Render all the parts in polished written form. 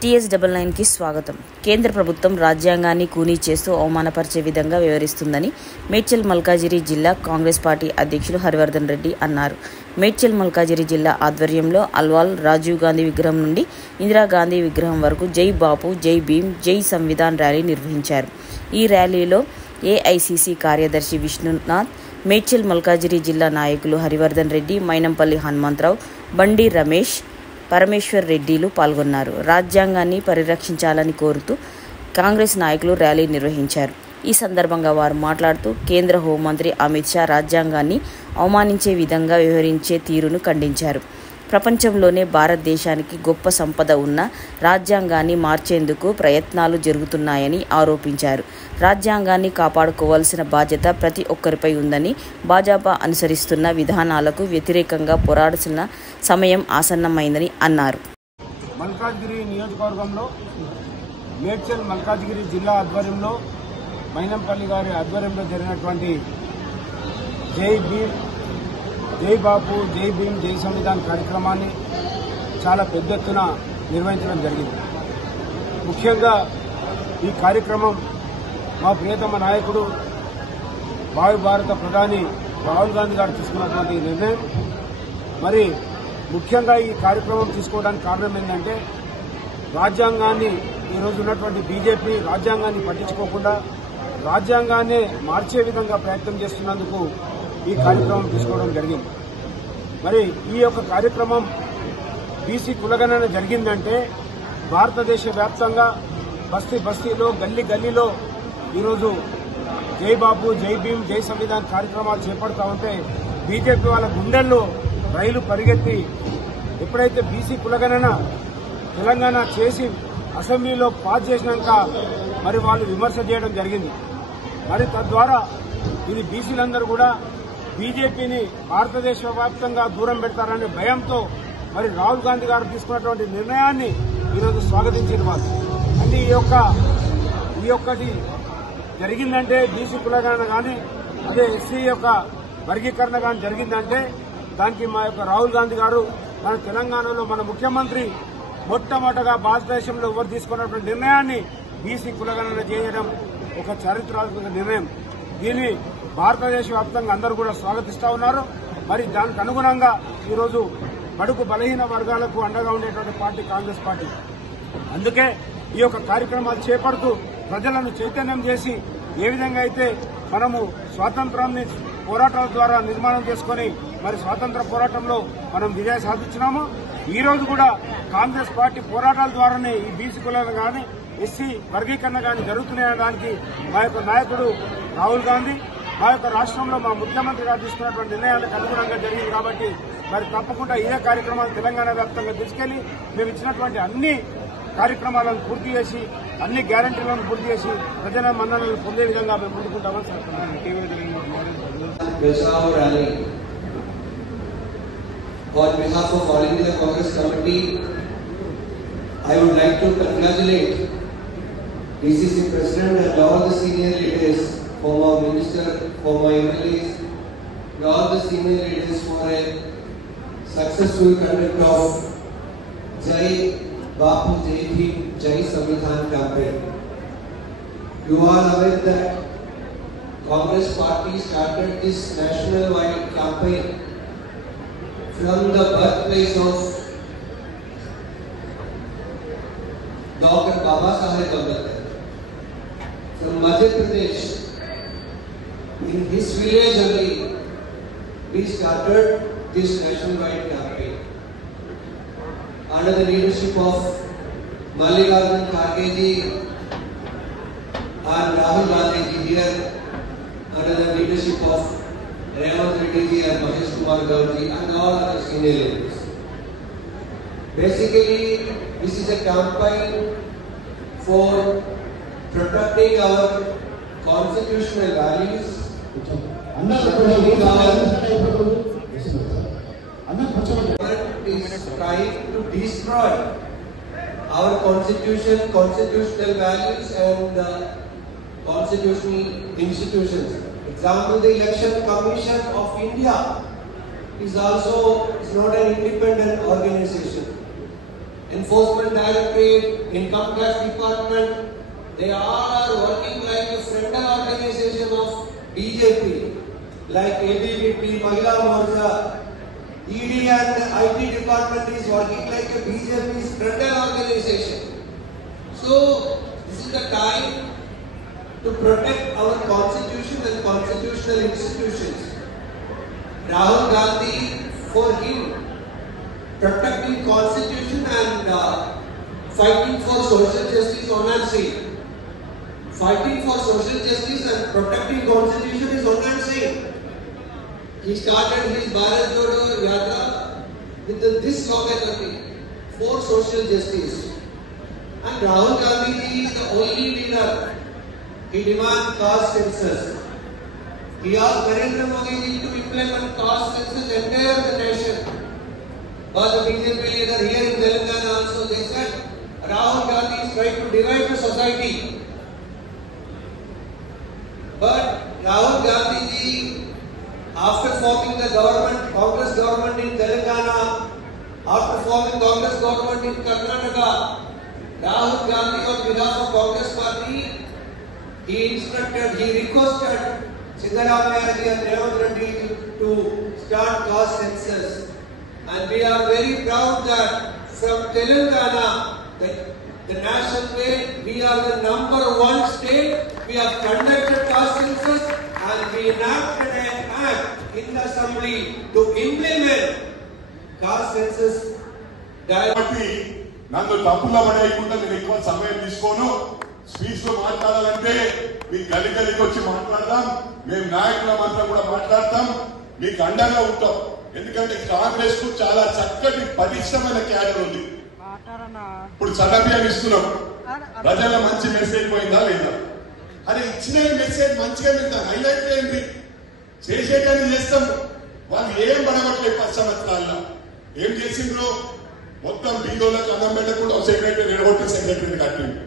TS99కి స్వాగతం. కేంద్ర ప్రభుత్వం రాజ్యాంగాన్ని కూనీ చేస్తూ అవమానపరిచే విధంగా వ్యవహరిస్తుందని మేడ్చల్ మల్కాజిగిరి జిల్లా కాంగ్రెస్ పార్టీ అధ్యక్షులు హరివర్ధన్ రెడ్డి అన్నారు. మేడ్చల్ మల్కాజిగిరి జిల్లా ఆధ్వర్యంలో అల్వాల్ రాజీవ్ గాంధీ విగ్రహం నుండి ఇందిరాగాంధీ విగ్రహం వరకు జై బాపు, జై భీమ్, జై సంవిధాన్ ర్యాలీ నిర్వహించారు. ఈ ర్యాలీలో AICC కార్యదర్శి విష్ణునాథ్, మేడ్చల్ మల్కాజిగిరి జిల్లా నాయకులు హరివర్ధన్ రెడ్డి, మైనంపల్లి హనుమంతరావు, బండి రమేష్, పరమేశ్వర్ రెడ్డిలు పాల్గొన్నారు. రాజ్యాంగాన్ని పరిరక్షించాలని కోరుతూ కాంగ్రెస్ నాయకులు ర్యాలీ నిర్వహించారు. ఈ సందర్భంగా వారు మాట్లాడుతూ కేంద్ర హోంమంత్రి అమిత్ షా రాజ్యాంగాన్ని అవమానించే విధంగా వ్యవహరించే తీరును ఖండించారు. ప్రపంచంలోనే భారతదేశానికి గొప్ప సంపద ఉన్న రాజ్యాంగాన్ని మార్చేందుకు ప్రయత్నాలు జరుగుతున్నాయని ఆరోపించారు. రాజ్యాంగాన్ని కాపాడుకోవాల్సిన బాధ్యత ప్రతి ఒక్కరిపై ఉందని, భాజపా అనుసరిస్తున్న విధానాలకు వ్యతిరేకంగా పోరాడాల్సిన సమయం ఆసన్నమైందని అన్నారు. మల్కాజిగిరి నియోజకవర్గంలో మేడ్చల్ మల్కాజిగిరి జిల్లా ఆధ్వర్యంలో మైనంపల్లి గారి ఆధ్వర్యంలో జరిగినటువంటి జై భీమ్, జై బాపు, జై భీమ్, జై సంవిధాన్ కార్యక్రమాన్ని చాలా పెద్ద ఎత్తున నిర్వహించడం జరిగింది. ముఖ్యంగా ఈ కార్యక్రమం మా ప్రియతమ నాయకుడు భావి భారత ప్రధాని రాహుల్ గాంధీ గారు తీసుకున్నటువంటి నిర్ణయం. మరి ముఖ్యంగా ఈ కార్యక్రమం తీసుకోవడానికి కారణం ఏంటంటే రాజ్యాంగాన్ని ఈరోజు ఉన్నటువంటి బీజేపీ రాజ్యాంగాన్ని పట్టించుకోకుండా రాజ్యాంగాన్ని మార్చే విధంగా ప్రయత్నం చేస్తున్నందుకు ఈ కార్యక్రమం తీసుకోవడం జరిగింది. మరి ఈ యొక్క కార్యక్రమం బీసీ కులగణన జరిగిందంటే భారతదేశ వ్యాప్తంగా బస్తీ బస్తీలో, గల్లీ గల్లీలో ఈరోజు జై బాపు, జై భీమ్, జై సంవిధాన్ కార్యక్రమాలు చేపడతా ఉంటే బీజేపీ వాళ్ళ గుండెల్లో రైలు పరిగెత్తి ఎప్పుడైతే బీసీ కులగణన తెలంగాణ చేసి అసెంబ్లీలో పాస్ చేసినాక మరి వాళ్ళు విమర్శ చేయడం జరిగింది. మరి తద్వారా ఇది బీసీలందరూ కూడా బీజేపీని భారతదేశ వ్యాప్తంగా దూరం పెడతారనే భయంతో మరి రాహుల్ గాంధీ గారు తీసుకున్నటువంటి నిర్ణయాన్ని ఈరోజు స్వాగతించిన వాళ్ళు. అంటే ఈ ఒక్కటి జరిగిందంటే బీసీ కులగణన కానీ అదే ఎస్సీ యొక్క వర్గీకరణ కానీ జరిగిందంటే దానికి మా యొక్క రాహుల్ గాంధీ గారు మన తెలంగాణలో మన ముఖ్యమంత్రి మొట్టమొదటగా భారతదేశంలో ఎవరు తీసుకున్నటువంటి నిర్ణయాన్ని బీసీ కులగణన చేయడం ఒక చారిత్రాత్మక నిర్ణయం. దీన్ని భారతదేశ వ్యాప్తంగా అందరూ కూడా స్వాగతిస్తా ఉన్నారు. మరి దానికి అనుగుణంగా ఈరోజు బడుగు బలహీన వర్గాలకు అండగా ఉండేటువంటి పార్టీ కాంగ్రెస్ పార్టీ. అందుకే ఈ యొక్క కార్యక్రమాలు చేపడుతూ ప్రజలను చైతన్యం చేసి ఏ విధంగా అయితే మనము స్వాతంత్రాన్ని పోరాటాల ద్వారా నిర్మాణం చేసుకుని మరి స్వాతంత్ర పోరాటంలో మనం విజయం సాధించినామో ఈ రోజు కూడా కాంగ్రెస్ పార్టీ పోరాటాల ద్వారానే ఈ బీసీ కులాలు కానీ ఎస్సీ వర్గీకరణ కానీ జరుగుతున్నాయనడానికి మా యొక్క నాయకుడు రాహుల్ గాంధీ మా యొక్క రాష్ట్రంలో మా ముఖ్యమంత్రి గారు తీసుకున్నటువంటి నిర్ణయాలకు అనుగుణంగా జరిగింది. కాబట్టి మరి తప్పకుండా ఇదే కార్యక్రమాలు తెలంగాణ వ్యాప్తంగా తీసుకెళ్లి మేము ఇచ్చినటువంటి అన్ని కార్యక్రమాలను పూర్తి చేసి అన్ని గ్యారంటీలను పూర్తి చేసి ప్రజల మన్ననలు పొందే విధంగా మేము ముందుకుంటామని On behalf of All India Congress Committee, I would like to congratulate DCC President and all the senior leaders, former Minister, former MLAs, and all the senior leaders for a successful conduct of Jai Bapu, Jai Bhim, Jai Samvidhan campaign. You are aware that Congress Party started this national-wide campaign from the birthplace of Dr. Baba Saheb Ambedkar. From Madhya Pradesh, in his village only, we started this nationwide campaign under the leadership of Mallikarjun Kharge ji and Rahul Gandhi ji here, under the leadership of Revant Reddy ji and Mahesh Kumar Gaur ji and all other senior leaders. Basically, this is a campaign for protecting our constitutional values, is trying to destroy our constitution, constitutional values and constitutional institutions. Example, the Election Commission of India is not an independent organization. Enforcement Directorate, Income Tax Department, they all are working like a friendly organization of BJP, like ABVP, Mahila Morcha. ED and IT department is working like a BJP's friendly organization. So this is the time to protect our constitution and constitutional institutions. Rahul Gandhi, for him, protecting constitution and fighting for social justice on and same. Fighting for social justice and protecting constitution is on and same. He started his Bharat Jodo Yatra with this slogan only, for social justice. And Rahul Gandhi is the only leader. He demands caste census. He asked Narendra Modi to implement caste census entire the nation. But the BJP leader here in Telangana also, they said Rahul Gandhi is trying to divide the society. But Rahul Gandhi ji, after forming the government, Congress government in Telangana, after forming Congress government in Karnataka, Rahul Gandhi on behalf of Congress party, he requested Siddaramaiah ji and Revant Reddy to start caste census. And we are very proud that from Telangana, the national way, we are the #1 state. We have conducted caste census and we enacted an act in the assembly to implement caste census. నన్ను తప్పులో పడేయకుండా నేను ఎక్కువ సమయం తీసుకోను. Speech లో మాట్లాడాలంటే మీ గలికి వచ్చి మాట్లాడదాం. మేము నాయకులమంతా కూడా మాట్లాడతాం, మీకు అండగా ఉంటాం. ఎందుకంటే కాంగ్రెస్ కు చాలా చక్కటి పటిష్టమైన క్యాడర్ ఉంది. ఇప్పుడు సదభ్యం ఇస్తున్నాం, ప్రజల మంచి మెసేజ్ పోయిందా లేదా? అరే ఇచ్చిన మెసేజ్ మంచిగా వెళ్తాం, హైలైట్ ఏంటి? చేసేటని చేస్తాం. వాళ్ళు ఏం పడగొట్టలేదు 10 సంవత్సరాల్లో. ఏం చేసిండ్రు? మొత్తం బీదోళ్ళకి అన్నం పెట్టకుండా సెక్రటరీ నిలబొట్టి సెక్రటరీని కట్టింది.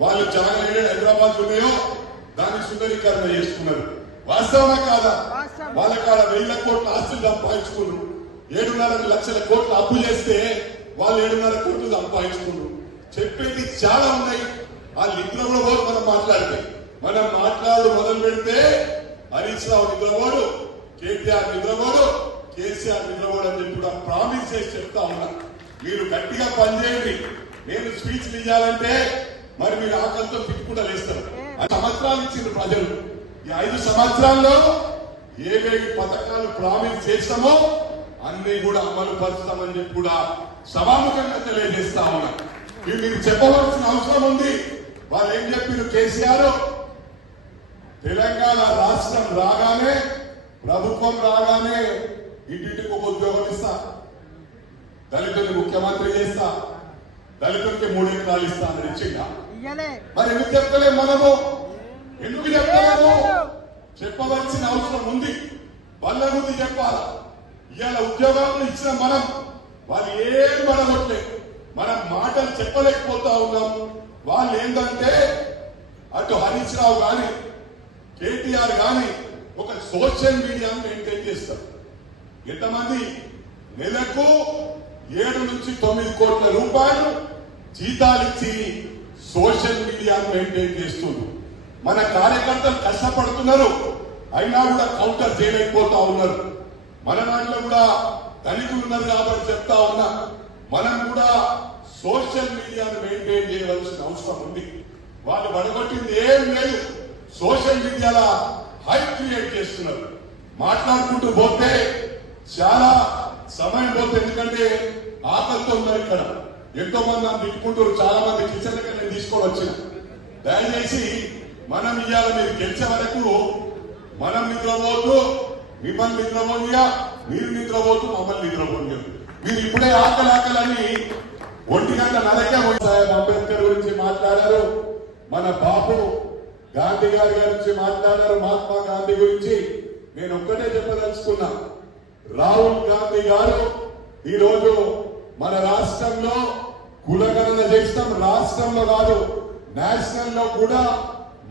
వాళ్ళు చాలా హైదరాబాద్ ఉన్నాయో దాన్ని సుందరీకరణ చేసుకున్నారు. వాస్తవమా కాదా? వాళ్ళ కాడ 1000 కోట్ల ఆస్తులు సంపాదించుకున్నారు. 7.5 లక్షల కోట్ల అప్పు చేస్తే వాళ్ళు 7.5 కోట్లు సంపాదించుకున్నారు. చెప్పేది చాలా ఉన్నాయి. వాళ్ళు ఇంట్లో కూడా మనం మాట్లాడితే మొదలు పెడితే హరీష్ రావు నిద్రపోడు, కేటీఆర్ నిద్రపోడు, కేసీఆర్ నిద్రపోడు అని చెప్పి కూడా ప్రామిస్ చేసి చెప్తా ఉన్నా. మీరు గట్టిగా పనిచేయండి. నేను స్పీచ్లు ఇవ్వాలంటే మరి మీరు ఆకలితో తిట్టుకుంటా లేస్తారు. 5 సంవత్సరాలు ఇచ్చింది ప్రజలు. ఈ 5 సంవత్సరాల్లో ఏవేవి పథకాలు ప్రామిస్ చేస్తామో అన్ని కూడా అమలు పరుస్తామని చెప్పి కూడా సభాముఖంగా తెలియజేస్తా ఉన్నా. ఇవి మీకు చెప్పవలసిన అవసరం ఉంది. వాళ్ళు ఏం చెప్పారు? కేసీఆర్ తెలంగాణ రాష్ట్రం రాగానే, ప్రభుత్వం రాగానే ఇంటింటికి ఒక ఉద్యోగం ఇస్తా, దళితుల్ని ముఖ్యమంత్రి చేస్తా, దళితులకి 3 ఎకరాలు ఇస్తా అని ఇచ్చిందా? మరి ఎందుకు చెప్తలేము? మనము ఎందుకు చెప్తలేము? చెప్పవలసిన అవసరం ఉంది. వాళ్ళ ముందు చెప్పాలి. ఇవాళ ఉద్యోగాలు ఇచ్చిన మనం వాళ్ళు ఏం పడగొట్టలేదు. మనం మాటలు చెప్పలేకపోతా ఉన్నాం. వాళ్ళు ఏంటంటే అటు హరీష్ రావు గాని కేటీఆర్ గాని ఒక సోషల్ మీడియాను మెయింటైన్ చేస్తారు. ఎంతమంది? నెలకు 7 నుంచి 9 కోట్ల రూపాయలు జీతాలిచ్చి సోషల్ మీడియాను మెయింటైన్ చేస్తున్నారు. మన కార్యకర్తలు కష్టపడుతున్నారు, అయినా కూడా కౌంటర్ చేయలేకపోతా ఉన్నారు. మన దాంట్లో కూడా దళితులు ఉన్నారు కాబట్టి చెప్తా ఉన్నా, మనం కూడా సోషల్ మీడియాను మెయింటైన్ చేయవలసిన అవసరం ఉంది. వాళ్ళు పడగొట్టింది ఏం లేదు. సోషల్ మీడియాలో హైప్ క్రియేట్ చేస్తున్నారు. మాట్లాడుకుంటూ పోతే చాలా సమయం పోతే, ఎందుకంటే ఆకలితో ఉన్నారు. ఇక్కడ ఎంతో మంది నన్ను తిట్టుకుంటారు. చాలా మంది కిచెన్ దగ్గర నేను తీసుకొని వచ్చిన. దయచేసి మనం ఇవాళ మీరు గెలిచే వరకు మనం నిద్రపోతూ మిమ్మల్ని నిద్రపోనియా, మీరు నిద్రపోతూ మమ్మల్ని నిద్రపోనియా. మీరు ఇప్పుడే ఆకలి 1:30 అంబేద్కర్ గురించి మాట్లాడారు, మన బాపు గాంధీ గారి గురించి మాట్లాడారు, మహాత్మా గాంధీ గురించి. నేను ఒక్కటే చెప్పదలుచుకున్నా, రాహుల్ గాంధీ గారు ఈరోజు మన రాష్ట్రంలో కులగణన చేస్తాం. రాష్ట్రంలో కాదు, నేషనల్ లో కూడా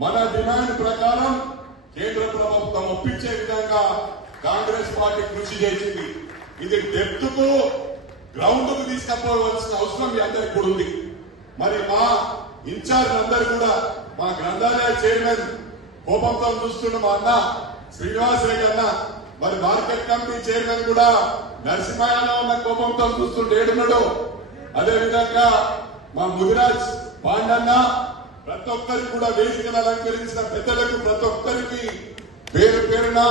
మన డిమాండ్ ప్రకారం కేంద్ర ప్రభుత్వం ఒప్పించే విధంగా కాంగ్రెస్ పార్టీ కృషి చేసింది. ఇది డెప్త్ కు గ్రౌండ్ కు తీసుకుపోవాల్సిన అవసరం మీ అందరికి కూడా ఉంది. మరి మా ఇన్ఛార్జ్ అందరు కూడా మా గ్రంథాలయ చైర్మన్ కోపంతో చూస్తున్న మా అన్న శ్రీనివాస్ రెడ్డి అన్న, మరి మార్కెట్ కమిటీ చైర్మన్ కూడా నరసింహయ్య ఉన్న కోపంతో చూస్తుంటే ఏడున్నాడు. అదేవిధంగా మా ముదిరాజ్ పాండన్న, ప్రతి ఒక్కరికి కూడా వేదికను అలంకరించిన పెద్దలకు ప్రతి ఒక్కరికి పేరు పేరున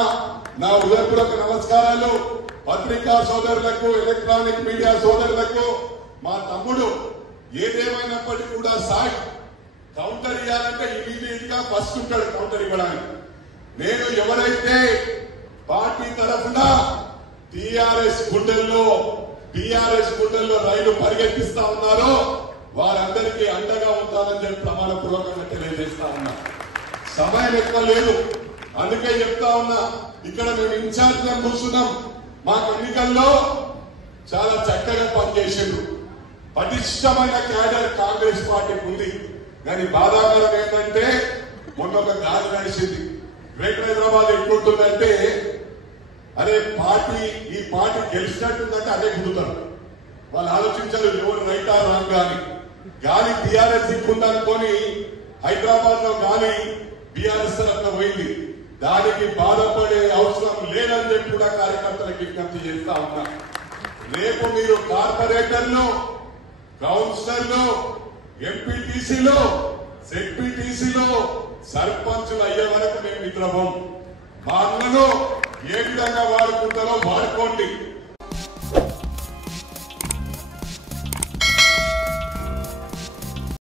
నా హృదయపూర్వక నమస్కారాలు. పత్రికా సోదరులకు, ఎలక్ట్రానిక్ మీడియా సోదరులకు, మా తమ్ముడు ఏదేమైనప్పటికీ కూడా సాయి కౌంటర్ ఇవ్వాలంటే ఇమీడియట్ గా ఫస్ట్ ఉంటాడు కౌంటర్ ఇవ్వడానికి. నేను ఎవరైతే పార్టీ తరఫున టీఆర్ఎస్ గుండెల్లో రైలు పరిగెత్తిస్తా ఉన్నారో వారందరికీ అండగా ఉంటానని చెప్పి ప్రమాణపూర్వకంగా తెలియజేస్తా ఉన్నా. సమయం ఎక్కువ లేదు, అందుకే చెప్తా ఉన్నా. ఇక్కడ మేము ఇన్ఛార్జ్ గా కూర్చున్నాం. మాకు ఎన్నికల్లో చాలా చక్కగా పనిచేసిండ్రు. పటిష్టమైన క్యాడర్ కాంగ్రెస్ పార్టీకి ఉంది. కానీ బాధాకరం ఏంటంటే మొన్న ఒక గాలి నడిచింది. గ్రేటర్ హైదరాబాద్ ఎట్లుంటుందంటే, అదే ఈ పార్టీ గెలిచినట్టుందంటే అదే గుర్తుతారు. వాళ్ళు ఆలోచించారు ఎవరు రైటా రాంగ్ అని. గాలి టీఆర్ఎస్ దిక్కుందనుకొని హైదరాబాద్ లో గాలి బీఆర్ఎస్ తరఫున పోయింది. దానికి బాధపడే అవసరం లేదని చెప్పి కూడా కార్యకర్తలకు విజ్ఞప్తి చేస్తా ఉన్నా. రేపు మీరు కార్పొరేటర్లు, కౌన్సిలర్లు, ఎంపీటీసీలు, జెడ్పీటీసీలు, సర్పంచులు అయ్యే వరకు మేము నిద్రపోం. మా అన్నను ఏ విధంగా వాడుకుంటారో వాడుకోండి.